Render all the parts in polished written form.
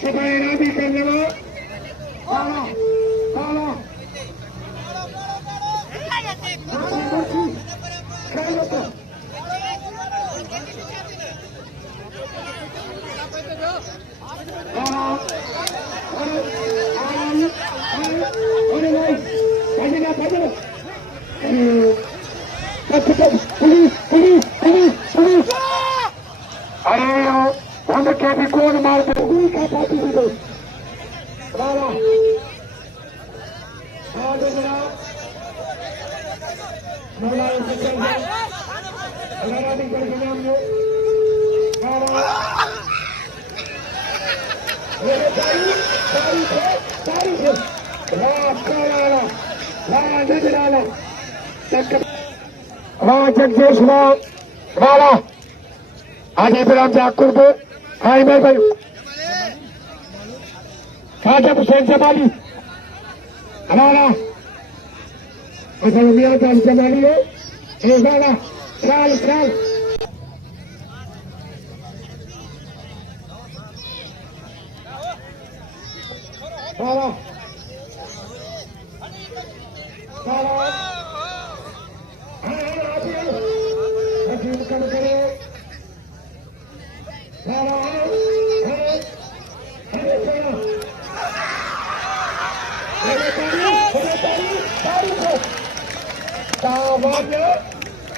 सफाई राजी करने में काला काला पुलिस पुलिस पुलिस पुलिस अरे हम क्या भी कौन मारते गोली का पार्टी भी दो राणा आगे जरा महिलाओं से चल जाए राणा भी करके नाम लो राणा मेरे तारीख है राणा नजराना जगदीश राणा आज इब्राहिम जाकुर को हाय मेरे भाई खाजा हुसैन जमाली हमारा असल मियाँ का जमाली है एक राणा साल साल राणा करे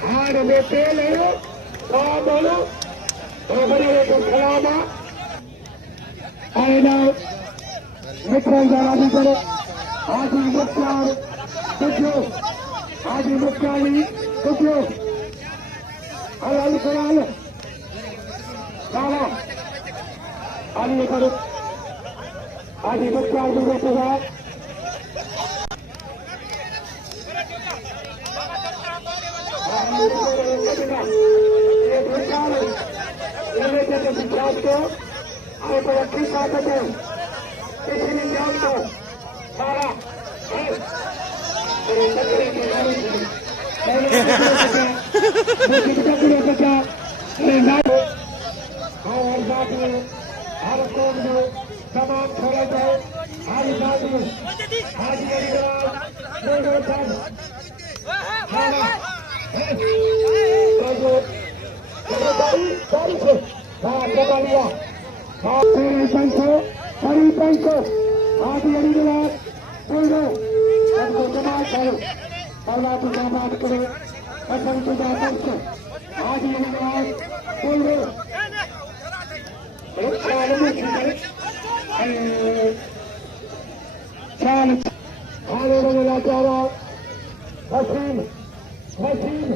हार में तेल है बोलो खिलाना आईना मित्र राजी करो आज मुख्तार कुछ आज मुख्तारी कुछ हलाल कराल बाबा आगे करो आज मुख्तार भी विकास को आपको अच्छी ताकत है किसी ने जान दो सारा और बात में हर कौन में तमाम छोड़ा जाए हर बात में बात करो हसीन हसीन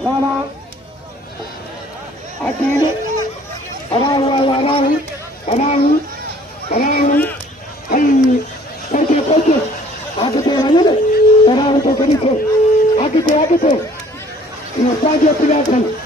राणा अकील आगे